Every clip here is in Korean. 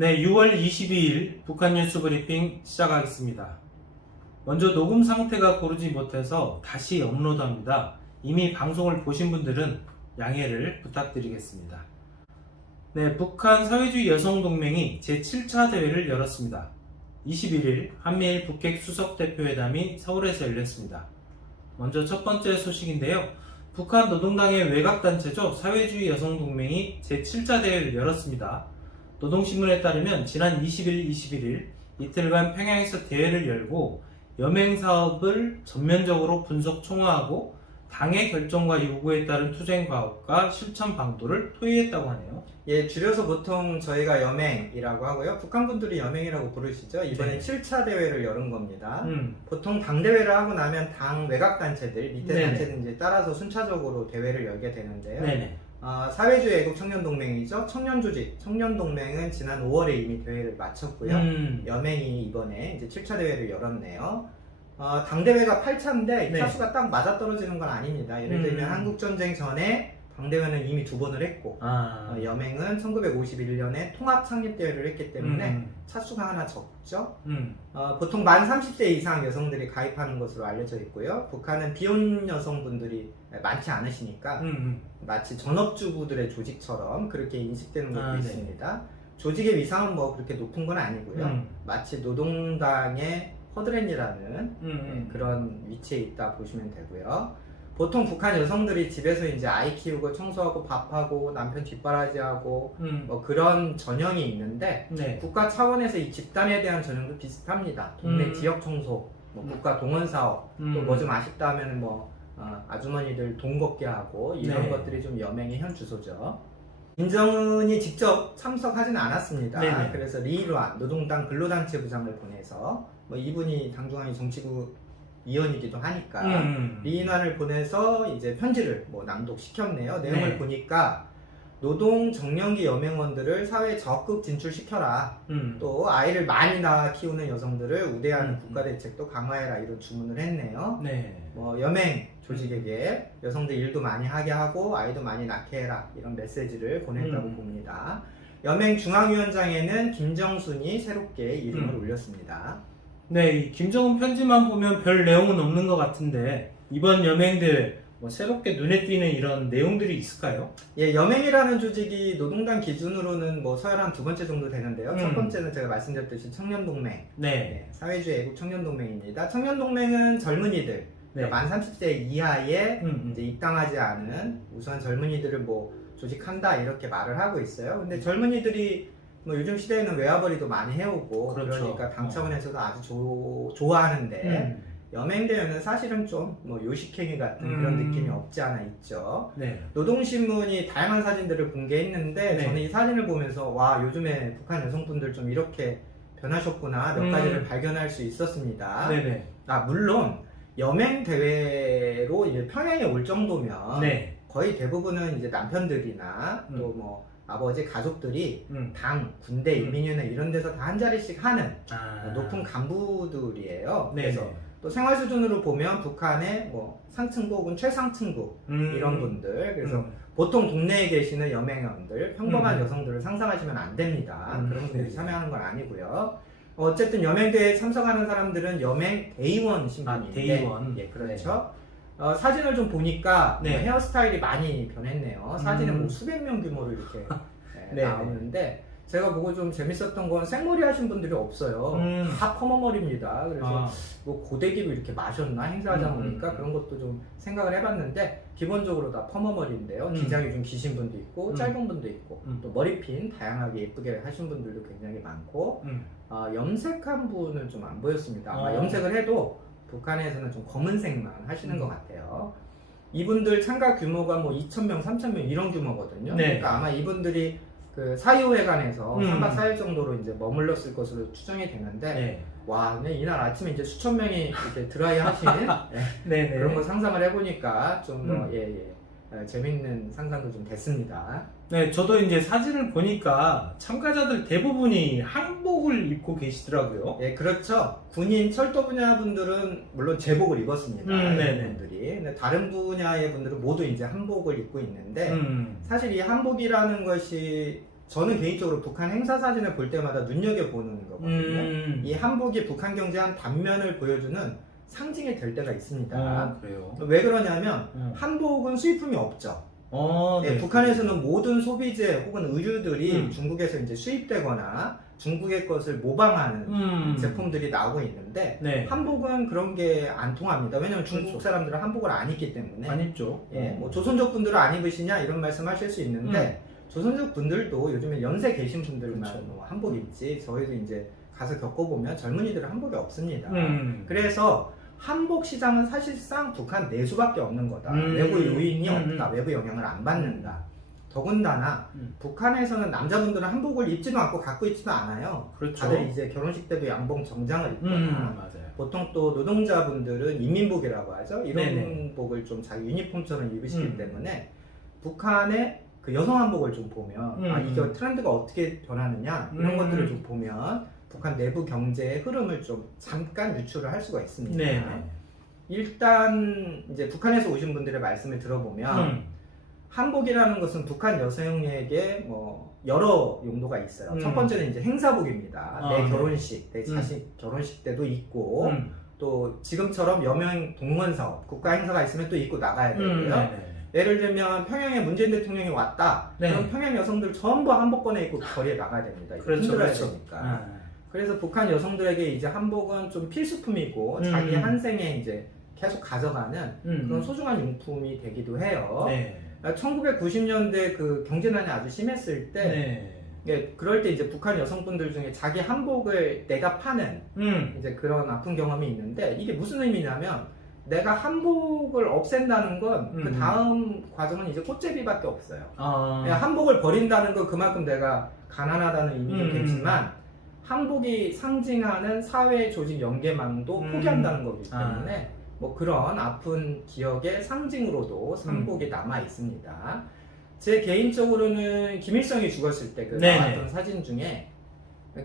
네, 6월 22일 북한 뉴스 브리핑 시작하겠습니다. 먼저 녹음 상태가 고르지 못해서 다시 업로드합니다. 이미 방송을 보신 분들은 양해를 부탁드리겠습니다. 네, 북한 사회주의 여성동맹이 제7차 대회를 열었습니다. 21일 한미일 북핵 수석대표회담이 서울에서 열렸습니다. 먼저 첫 번째 소식인데요. 북한 노동당의 외곽단체죠. 사회주의 여성동맹이 제7차 대회를 열었습니다. 노동신문에 따르면 지난 20일, 21일 이틀간 평양에서 대회를 열고 여맹 사업을 전면적으로 분석 총화하고 당의 결정과 요구에 따른 투쟁 과업과 실천 방도를 토의했다고 하네요. 예, 줄여서 보통 저희가 여맹이라고 하고요. 북한 분들이 여맹이라고 부르시죠. 이번에 네. 7차 대회를 열은 겁니다. 음, 보통 당 대회를 하고 나면 당 외곽 단체들 밑에 네네. 단체는 이제 따라서 순차적으로 대회를 열게 되는데요. 네네. 어, 사회주의 애국 청년 동맹이죠. 청년 조직 청년 동맹은 지난 5월에 이미 대회를 마쳤고요. 음, 여맹이 이번에 이제 7차 대회를 열었네요. 어, 당대회가 8차인데 네. 차수가 딱 맞아떨어지는 건 아닙니다. 예를 들면 음. 한국전쟁 전에 당대회는 이미 두 번을 했고 아, 어, 여맹은 1951년에 통합 창립 대회를 했기 때문에 음, 차수가 하나 적죠. 음, 어, 보통 만 30세 이상 여성들이 가입하는 것으로 알려져 있고요. 북한은 비혼 여성분들이 많지 않으시니까 음, 음, 마치 전업주부들의 조직처럼 그렇게 인식되는 것도 아, 네. 있습니다. 조직의 위상은 뭐 그렇게 높은 건 아니고요. 음, 마치 노동당의 허드렛이라는 음, 음. 그런 위치에 있다 보시면 되고요. 보통 북한 여성들이 집에서 이제 아이 키우고 청소하고 밥하고 남편 뒷바라지하고 음, 뭐 그런 전형이 있는데 네. 국가 차원에서 이 집단에 대한 전형도 비슷합니다. 동네 음. 지역 청소, 뭐 국가 동원 사업, 또 음. 뭐좀 아쉽다 하면은 뭐 어, 아주머니들 돈 걷게 하고 이런 네. 것들이 좀 여맹의 현 주소죠. 김정은이 직접 참석하진 않았습니다. 네네. 그래서 리일완 노동당 근로단체 부장을 보내서 뭐 이분이 당중앙위 정치부 위원이기도 하니까 음, 리인환을 보내서 이제 편지를 뭐 낭독시켰네요. 내용을 네. 보니까 노동 정년기 여맹원들을 사회에 적극 진출시켜라. 음, 또 아이를 많이 낳아 키우는 여성들을 우대하는 음. 국가 대책도 강화해라 이런 주문을 했네요. 네. 뭐 여맹 조직에게 여성들 일도 많이 하게 하고 아이도 많이 낳게 해라 이런 메시지를 보냈다고 음. 봅니다. 여맹 중앙위원장에는 김정순이 새롭게 이름을 음. 올렸습니다. 네, 이 김정은 편지만 보면 별 내용은 없는 것 같은데 이번 여맹대회 뭐 새롭게 눈에 띄는 이런 내용들이 있을까요? 예, 여맹이라는 조직이 노동당 기준으로는 뭐 서열한 두 번째 정도 되는데요. 첫 음. 번째는 제가 말씀드렸듯이 청년동맹, 네, 네, 사회주의 애국 청년동맹입니다. 청년동맹은 젊은이들, 네, 만 30세 이하의 음, 음. 이제 입당하지 않은 우선 젊은이들을 뭐 조직한다 이렇게 말을 하고 있어요. 근데 젊은이들이 뭐 요즘 시대에는 외화벌이도 많이 해오고 그 그렇죠. 러니까당 어. 차원에서도 아주 조- 좋아하는데 음, 여맹대회는 사실은 좀 뭐 요식행위 같은 그런 음. 느낌이 없지 않아 있죠. 네, 노동신문이 다양한 사진들을 공개했는데 네. 저는 이 사진을 보면서 와 요즘에 북한 여성분들 좀 이렇게 변하셨구나 몇 음. 가지를 발견할 수 있었습니다. 네, 네, 아 물론 여맹 대회로 이제 평양에 올 정도면 네, 거의 대부분은 이제 남편들이나 음. 또뭐 아버지 가족들이 음, 당, 군대, 음. 인민위원회 이런 데서 다 한 자리씩 하는 아, 높은 간부들이에요. 네, 그래서 네. 또 생활 수준으로 보면 북한의 뭐 상층부 혹은 최상층부 음, 이런 분들 그래서 음, 보통 동네에 계시는 여맹원들 평범한 음. 여성들을 상상하시면 안 됩니다. 음, 그런 분들이 네. 참여하는 건 아니고요. 어쨌든 여맹대회에 참석하는 사람들은 여맹 대의원 신분인데 아, 대의원. 예, 그렇죠. 어, 사진을 좀 보니까 네. 뭐 헤어스타일이 많이 변했네요. 사진은 음. 뭐 수백 명 규모로 이렇게 예, 네. 나오는데 제가 보고 좀 재밌었던 건 생머리 하신 분들이 없어요. 음. 다 퍼머머리입니다. 그래서 아, 뭐 고데기로 이렇게 마셨나 행사하다 음, 보니까 음. 그런 것도 좀 생각을 해봤는데 기본적으로 다 퍼머머리인데요. 음. 기장이 좀 기신 분도 있고 음. 짧은 분도 있고 음. 또 머리핀 다양하게 예쁘게 하신 분들도 굉장히 많고 음, 아, 염색한 분은 좀 안 보였습니다. 아마 어. 염색을 해도 북한에서는 좀 검은색만 하시는 음. 것 같아요. 이분들 참가 규모가 뭐 2,000명, 3,000명 이런 규모거든요. 네. 그러니까 아마 이분들이 그 사유회관에서 음. 3박 4일 정도로 이제 머물렀을 것으로 추정이 되는데 네, 와, 근데 이날 아침에 이제 수천 명이 이렇게 드라이 하시는 예, 네, 네. 그런 거 상상을 해보니까 좀 더, 음. 예, 예, 어, 재밌는 상상도 좀 됐습니다. 네, 저도 이제 사진을 보니까 참가자들 대부분이 한복을 입고 계시더라고요. 예, 그렇죠. 군인 철도 분야 분들은 물론 제복을 입었습니다. 음, 네네. 이런 분들이. 근데 다른 분야의 분들은 모두 이제 한복을 입고 있는데 음, 사실 이 한복이라는 것이 저는 개인적으로 북한 행사 사진을 볼 때마다 눈여겨 보는 거거든요. 음. 이 한복이 북한 경제 한 단면을 보여주는 상징이 될 때가 있습니다. 아, 그래요. 왜 그러냐면 음. 한복은 수입품이 없죠. 어, 예, 네. 북한에서는 모든 소비재 혹은 의류들이 음. 중국에서 이제 수입되거나 중국의 것을 모방하는 음. 제품들이 나오고 있는데 네. 한복은 그런 게 안 통합니다. 왜냐하면 중국 그렇죠. 사람들은 한복을 안 입기 때문에. 안 입죠. 예, 뭐 조선족 분들은 안 입으시냐 이런 말씀하실 수 있는데 조선족 분들도 요즘에 연세 계신 분들만 음. 그렇죠. 뭐 한복 입지 저희도 이제 가서 겪어보면 젊은이들은 한복이 없습니다. 음. 그래서 한복 시장은 사실상 북한 내수밖에 없는 거다. 음. 외부 요인이 음. 없다. 외부 영향을 안 받는다. 더군다나 음. 북한에서는 남자분들은 한복을 입지도 않고 갖고 있지도 않아요. 그렇죠. 다들 이제 결혼식 때도 양복 정장을 입거나 음, 맞아요. 보통 또 노동자분들은 인민복이라고 하죠. 이런 네네. 복을 좀 자기 유니폼처럼 입으시기 음. 때문에 북한의 그 여성 한복을 좀 보면 음. 아 이게 트렌드가 어떻게 변하느냐 이런 음. 것들을 좀 보면 북한 내부 경제의 흐름을 좀 잠깐 유추를 할 수가 있습니다. 네. 네. 일단 이제 북한에서 오신 분들의 말씀을 들어보면 음. 한복이라는 것은 북한 여성에게 뭐 여러 용도가 있어요. 음. 첫 번째는 이제 행사복입니다. 아, 내 네. 결혼식, 내 자식 결혼식 때도 있고 음. 또 지금처럼 여명 동문 사업, 국가 행사가 있으면 또 입고 나가야 되고요. 음. 네, 네. 예를 들면 평양에 문재인 대통령이 왔다. 네. 그럼 평양 여성들 전부 한복권에 입고 거리에 나가야 됩니다. 그렇죠, 힘들어야 그렇죠. 되니까. 아. 그래서 북한 여성들에게 이제 한복은 좀 필수품이고 음. 자기 한 생에 이제 계속 가져가는 음. 그런 소중한 용품이 되기도 해요. 네. 1990년대 그 경제난이 아주 심했을 때 네. 예, 그럴 때 이제 북한 여성분들 중에 자기 한복을 내가 파는 음. 이제 그런 아픈 경험이 있는데 이게 무슨 의미냐면 내가 한복을 없앤다는 건그 음. 다음 과정은 이제 꽃제비밖에 없어요. 아. 한복을 버린다는 건 그만큼 내가 가난하다는 의미도 음. 되지만 한복이 상징하는 사회 조직 연계망도 음. 포기한다는 거기 아. 때문에 뭐 그런 아픈 기억의 상징으로도 한복이 음. 남아 있습니다. 제 개인적으로는 김일성이 죽었을 때 그. 나왔던 사진 중에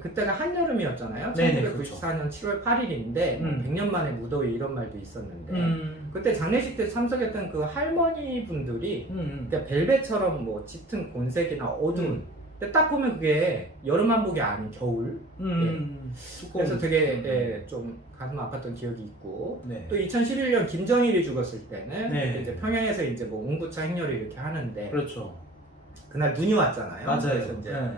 그때가 한여름이었잖아요. 네네, 1994년 7월 8일인데 음. 100년 만에 무더위 이런 말도 있었는데 음. 그때 장례식 때 참석했던 그 할머니 분들이 음. 그때 벨벳처럼 뭐 짙은 곤색이나 어두운 음. 근데 딱 보면 그게 여름 한복이 아닌 겨울 음. 그래서 되게 음. 예, 좀 가슴 아팠던 기억이 있고 네. 또 2011년 김정일이 죽었을 때는 네. 그때 이제 평양에서 이제 뭐 웅부차 행렬을 이렇게 하는데 그렇죠. 그날 눈이 왔잖아요. 맞아요. 그래서 이제 네.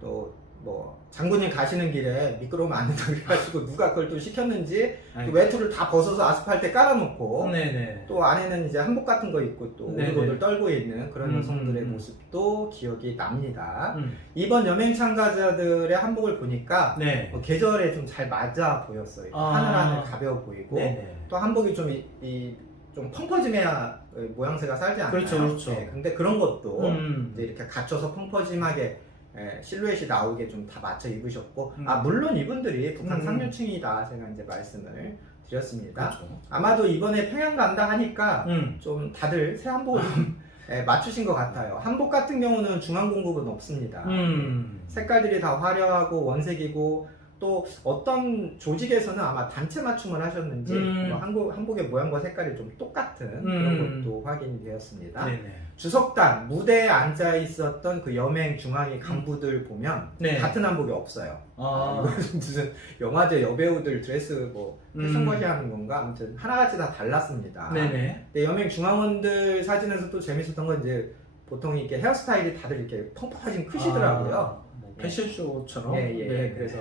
또뭐 장군님 가시는 길에 미끄러우면 안 된다 그래가지고 누가 그걸 또 시켰는지. 그 외투를 다 벗어서 아스팔트에 깔아놓고 네네. 또 안에는 이제 한복 같은 거 입고 또 네네. 오들오들 떨고 있는 그런 음, 여성들의 음, 음. 모습도 기억이 납니다. 음. 이번 여행 참가자들의 한복을 보니까 네. 어, 계절에 좀 잘 맞아 보였어요. 아. 하늘하늘 가벼워 보이고 네네. 또 한복이 좀이좀 펑퍼짐해야 모양새가 살지 않나요? 그렇죠, 그렇죠. 네, 근데 그런 것도 음. 이제 이렇게 갖춰서 펑퍼짐하게 예, 실루엣이 나오게 좀 다 맞춰 입으셨고 음. 아 물론 이분들이 북한 음. 상류층이다 제가 이제 말씀을 드렸습니다. 그렇죠. 아마도 이번에 평양 간다 하니까 음. 좀 다들 새 한복을 좀 예, 맞추신 것 같아요. 한복 같은 경우는 중앙 공급은 없습니다. 음. 색깔들이 다 화려하고 원색이고 또 어떤 조직에서는 아마 단체 맞춤을 하셨는지 음. 뭐 한국, 한복의 모양과 색깔이 좀 똑같은 음. 그런 것도 확인이 되었습니다. 네네. 주석단 무대에 앉아 있었던 그 여맹 중앙위 간부들 보면 네. 같은 한복이 없어요. 아. 이거 무슨 영화제 여배우들 드레스 뭐 음. 하는 건가 아무튼 하나같이 다 달랐습니다. 네네. 근데 여맹 중앙원들 사진에서 또 재밌었던 건 이제 보통 이렇게 헤어스타일이 다들 이렇게 펑펑하진 크시더라고요. 아, 뭐 패션쇼처럼. 예, 예. 네. 그래서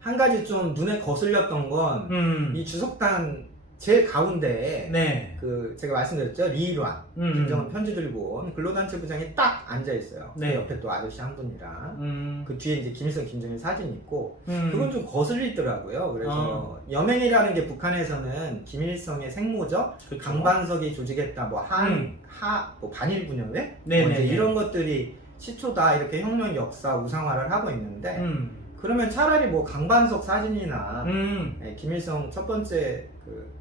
한 가지 좀 눈에 거슬렸던 건 이 음. 주석단 제일 가운데에 네. 그 제가 말씀드렸죠 리일환 음. 김정은 편지 들고 온 근로단체 부장이 딱 앉아 있어요. 네. 그 옆에 또 아저씨 한 분이랑 음. 그 뒤에 이제 김일성 김정일 사진 있고 음. 그건 좀 거슬리더라고요. 그래서 여맹이라는 게 북한에서는 김일성의 생모죠. 그렇죠. 강반석이 조직했다 뭐한 음. 하뭐 반일 분여회 네네. 뭐 이제 이런 것들이 시초다 이렇게 혁명 역사 우상화를 하고 있는데 음. 그러면 차라리 뭐 강반석 사진이나 음. 예, 김일성 첫 번째 그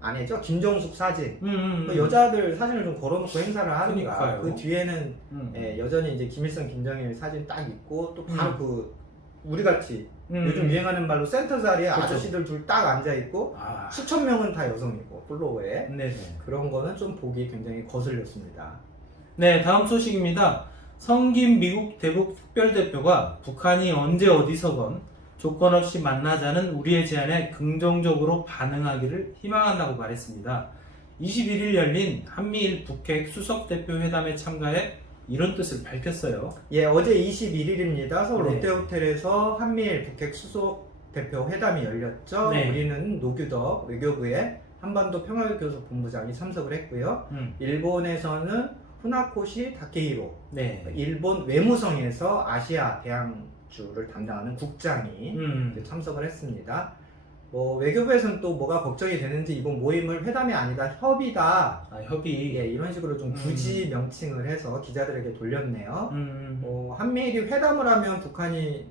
아내죠 김정숙 사진 음. 음. 그 여자들 사진을 좀 걸어놓고 행사를 하는가 그러니까요. 그 뒤에는 음. 예, 여전히 이제 김일성 김정일 사진 딱 있고 또 바로 음. 그 우리 같이 음. 요즘 유행하는 말로 센터 자리에 그렇죠. 아저씨들 둘 딱 앉아 있고 아. 수천 명은 다 여성이고 플로어에 네네. 그런 거는 좀 보기 굉장히 거슬렸습니다. 네, 다음 소식입니다. 성김 미국 대북 특별대표가 북한이 언제 어디서건 조건 없이 만나자는 우리의 제안에 긍정적으로 반응하기를 희망한다고 말했습니다. 21일 열린 한미일 북핵 수석대표 회담에 참가해 이런 뜻을 밝혔어요. 예, 어제 21일입니다. 서울 네. 롯데호텔에서 한미일 북핵 수석 대표 회담이 열렸죠. 네. 우리는 노규덕 외교부의 한반도 평화교섭 본부장이 참석을 했고요. 음, 일본에서는 후나코시 다케히로, 네. 일본 외무성에서 아시아 대항주를 담당하는 국장이 음, 참석을 했습니다. 뭐 외교부에서는 또 뭐가 걱정이 되는지 이번 모임을 회담이 아니다 협의다 아, 협의. 예, 이런 식으로 좀 음. 굳이 명칭을 해서 기자들에게 돌렸네요. 음, 어, 한미일이 회담을 하면 북한이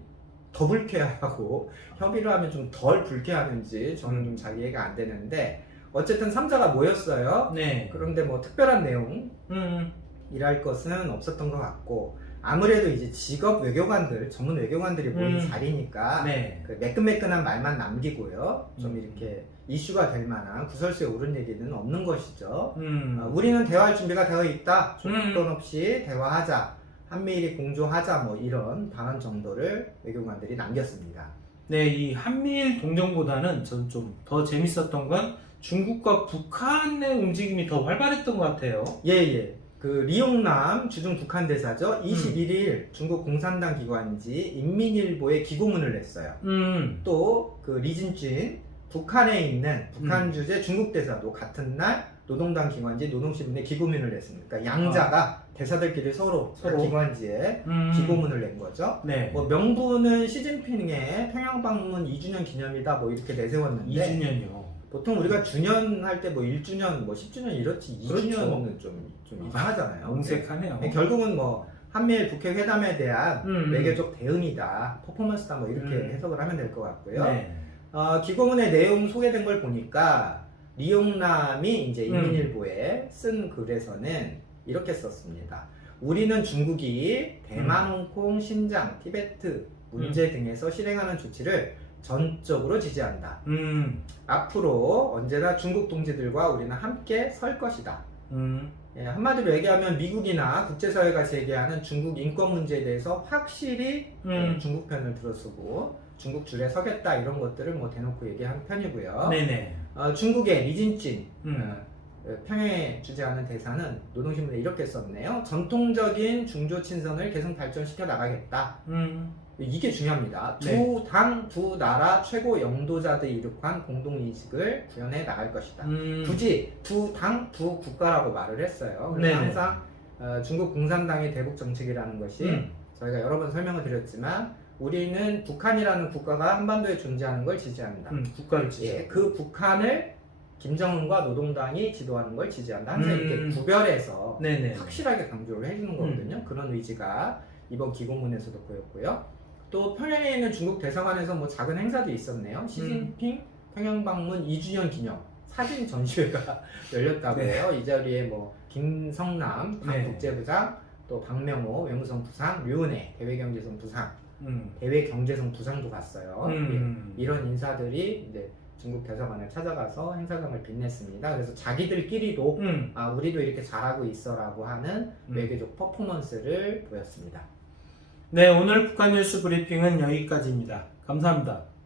더 불쾌하고 협의를 하면 좀 덜 불쾌하는지 저는 좀 잘 이해가 안 되는데 어쨌든 3자가 모였어요. 네. 그런데 뭐 특별한 내용 음, 일할 것은 없었던 것 같고 아무래도 이제 직업 외교관들 전문 외교관들이 모인 음. 자리니까 네. 그 매끈매끈한 말만 남기고요 좀 음. 이렇게 이슈가 될 만한 구설수에 오른 얘기는 없는 것이죠 음, 어, 우리는 대화할 준비가 되어 있다 음. 조건 없이 대화하자 한미일이 공조하자 뭐 이런 단언 정도를 외교관들이 남겼습니다 네, 이 한미일 동정보다는 저는 좀더 재밌었던 건 중국과 북한의 움직임이 더 활발했던 것 같아요. 예 예 그 리용남 주중 북한 음. 대사죠 21일 중국 공산당 기관지 인민일보에 기고문을 냈어요 음, 또 그 리진진 북한에 있는 음. 북한 주재 중국 대사도 같은 날 노동당 기관지 노동신문에 기고문을 냈습니다. 그러니까 양자가 대사들끼리 서로, 각 아. 서로. 기관지에 음, 기고문을 낸 거죠. 네. 뭐 명분은 시진핑의 평양 방문 2주년 기념이다 뭐 이렇게 내세웠는데 2주년이요. 보통 우리가 주년 할 때 뭐 1주년 뭐 10주년 이렇지 2주년은 그렇죠. 좀, 좀 이상하잖아요. 엉색하네요. 네, 결국은 뭐 한미일 북핵 회담에 대한 음. 외교적 대응이다, 퍼포먼스다 뭐 이렇게 음. 해석을 하면 될 것 같고요. 네. 어, 기고문의 내용 소개된 걸 보니까 리용남이 이제 음. 인민일보에 쓴 글에서는 이렇게 썼습니다. 우리는 중국이 대만, 음. 홍콩, 신장, 티베트 문제 등에서 실행하는 조치를 전적으로 지지한다. 음, 앞으로 언제나 중국 동지들과 우리는 함께 설 것이다. 음, 예, 한마디로 얘기하면 미국이나 국제사회가 제기하는 중국 인권 문제에 대해서 확실히 음. 중국 편을 들어서고 중국 줄에 서겠다 이런 것들을 뭐 대놓고 얘기한 편이고요. 네네. 어, 중국의 리진진 음, 어, 평양에 주재하는 대사는 노동신문에 이렇게 썼네요. 전통적인 중조 친선을 계속 발전시켜 나가겠다. 음, 이게 중요합니다. 네. 두 당, 두 나라 최고 영도자들 이룩한 공동 인식을 구현해 나갈 것이다. 음, 굳이 두 당, 두 국가라고 말을 했어요. 그래서 네네. 항상 어, 중국 공산당의 대북 정책이라는 것이 음, 저희가 여러 번 설명을 드렸지만 우리는 북한이라는 국가가 한반도에 존재하는 걸 지지한다. 음, 국가를 지지. 예, 그 북한을 김정은과 노동당이 지도하는 걸 지지한다. 항상 음. 이렇게 구별해서 네네. 확실하게 강조를 해주는 음. 거거든요. 그런 의지가 이번 기고문에서도 보였고요. 또 평양에 있는 중국 대사관에서 뭐 작은 행사도 있었네요. 음. 시진핑 평양 방문 2주년 기념 사진 전시회가 열렸다고 네. 해요. 이 자리에 뭐 김성남 당 네. 국제부장, 또 박명호 외무성 부상, 류은혜 대외경제성 부상, 음, 대외경제성 부상도 갔어요. 음, 예, 이런 인사들이 이제 중국 대사관을 찾아가서 행사장을 빛냈습니다. 그래서 자기들끼리도 음, 아 우리도 이렇게 잘하고 있어라고 하는 음. 외교적 퍼포먼스를 보였습니다. 네, 오늘 북한 뉴스 브리핑은 여기까지입니다. 감사합니다.